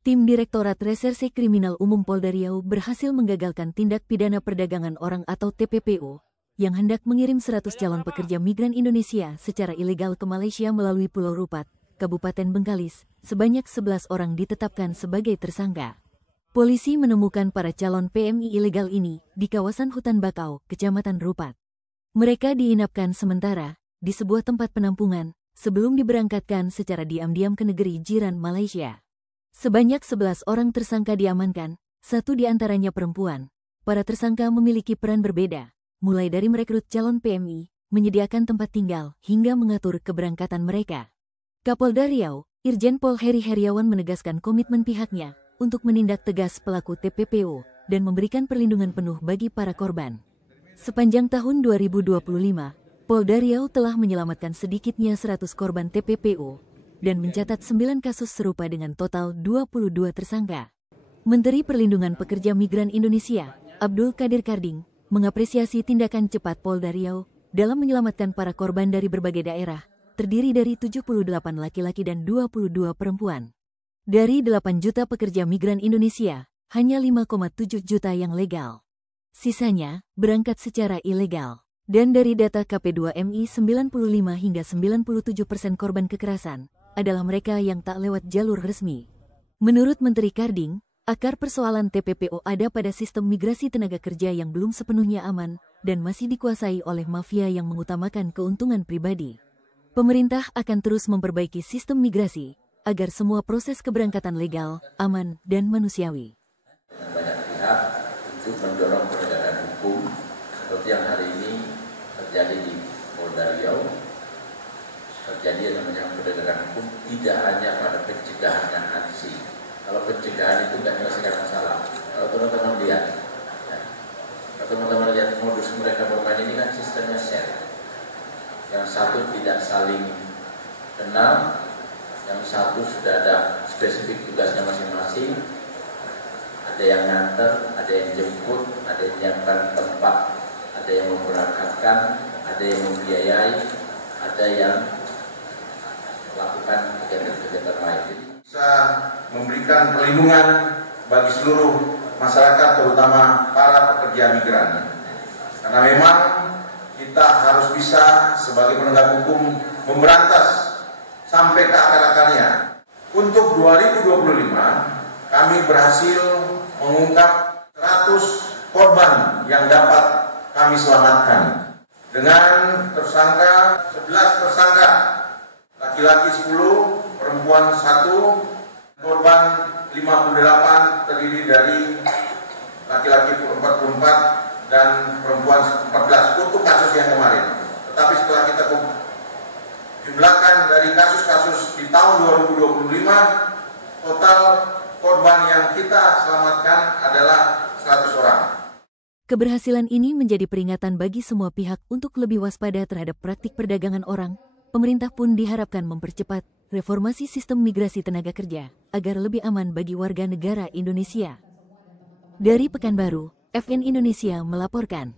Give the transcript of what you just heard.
Tim Direktorat Reserse Kriminal Umum Polda Riau berhasil menggagalkan tindak pidana perdagangan orang atau TPPO yang hendak mengirim 100 calon pekerja migran Indonesia secara ilegal ke Malaysia melalui Pulau Rupat, Kabupaten Bengkalis. Sebanyak 11 orang ditetapkan sebagai tersangka. Polisi menemukan para calon PMI ilegal ini di kawasan hutan bakau, Kecamatan Rupat. Mereka diinapkan sementara di sebuah tempat penampungan sebelum diberangkatkan secara diam-diam ke negeri jiran Malaysia. Sebanyak 11 orang tersangka diamankan, 1 diantaranya perempuan. Para tersangka memiliki peran berbeda, mulai dari merekrut calon PMI, menyediakan tempat tinggal, hingga mengatur keberangkatan mereka. Kapolda Riau, Irjen Pol Heri Heriawan menegaskan komitmen pihaknya untuk menindak tegas pelaku TPPO dan memberikan perlindungan penuh bagi para korban. Sepanjang tahun 2025, Polda Riau telah menyelamatkan sedikitnya 100 korban TPPO dan mencatat 9 kasus serupa dengan total 22 tersangka. Menteri Perlindungan Pekerja Migran Indonesia, Abdul Qadir Karding, mengapresiasi tindakan cepat Polda Riau dalam menyelamatkan para korban dari berbagai daerah, terdiri dari 78 laki-laki dan 22 perempuan. Dari 8 juta pekerja migran Indonesia, hanya 5,7 juta yang legal. Sisanya berangkat secara ilegal. Dan dari data KP2MI 95 hingga 97% korban kekerasan adalah mereka yang tak lewat jalur resmi. Menurut Menteri Karding, akar persoalan TPPO ada pada sistem migrasi tenaga kerja yang belum sepenuhnya aman dan masih dikuasai oleh mafia yang mengutamakan keuntungan pribadi. Pemerintah akan terus memperbaiki sistem migrasi agar semua proses keberangkatan legal, aman, dan manusiawi. Banyak pihak untuk mendorong penegakan hukum seperti yang hari ini terjadi di Polda Riau. Terjadi yang namanya penegakan hukum tidak hanya pada pencegahan dan aksi. Kalau pencegahan itu tidak menyelesaikan masalah. Kalau teman-teman lihat, modus mereka bermain ini kan sistemnya share. Yang satu tidak saling kenal, yang satu sudah ada spesifik tugasnya masing-masing. Ada yang nganter, ada yang jemput, ada yang menyiapkan tempat, ada yang memberangkatkan, ada yang membiayai, ada yang melakukan kegiatan-kegiatan lain. Bisa memberikan perlindungan bagi seluruh masyarakat, terutama para pekerja migran. Karena memang kita harus bisa sebagai penegak hukum memberantas sampai ke akar-akarnya. Untuk 2025, kami berhasil mengungkap 100 korban yang dapat kami selamatkan. Dengan tersangka 11 tersangka, laki-laki 10, perempuan 1, korban 58 terdiri dari laki-laki 44 dan perempuan 14 untuk kasus yang kemarin. Tetapi setelah kita jumlahkan dari kasus-kasus di tahun 2025, total korban yang kita selamatkan adalah 100 orang. Keberhasilan ini menjadi peringatan bagi semua pihak untuk lebih waspada terhadap praktik perdagangan orang. Pemerintah pun diharapkan mempercepat reformasi sistem migrasi tenaga kerja agar lebih aman bagi warga negara Indonesia. Dari Pekanbaru, FN Indonesia melaporkan.